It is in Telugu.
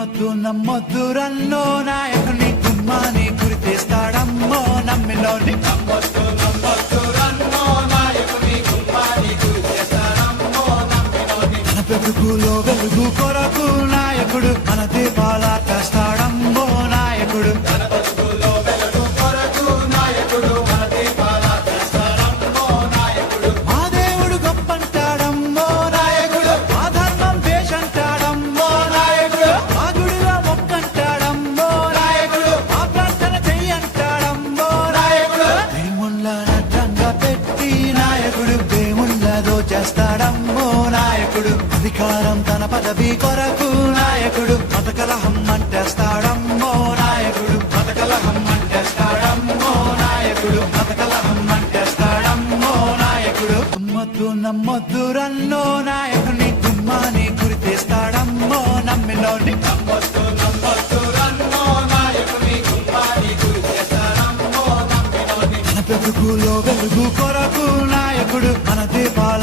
నమ్మొద్దు నమ్మొద్దు రన్నో నాయకుని గుమ్మాని గురి తీస్తాడమ్మో నమ్మినోని నమ్మొద్దు నమ్మొద్దు రన్నో నాయకుని గుమ్మాని గురి చేస్తాడమ్మో నమ్మినోని తన పెరుగులో వెలుగు కొరకు నాయకుడు మన నాయకుడు దేవుళ్ళదో చేస్తాడమ్మో నాయకుడు. అధికారం తన పదవి కొరకు నాయకుడు. మతకలహం అంటేస్తాడమ్మో నాయకుడు. మతకలహం అంటేస్తాడమ్మో నాయకుడు. మతకలహం అంటేస్తాడమ్మో నాయకుడు. నమ్మొద్దు నమ్మొద్దు రన్నో నాయకుని గుమ్మాని గురి వెలుగులో వెలుగు కొరకు నాయకుడు మన దీపాల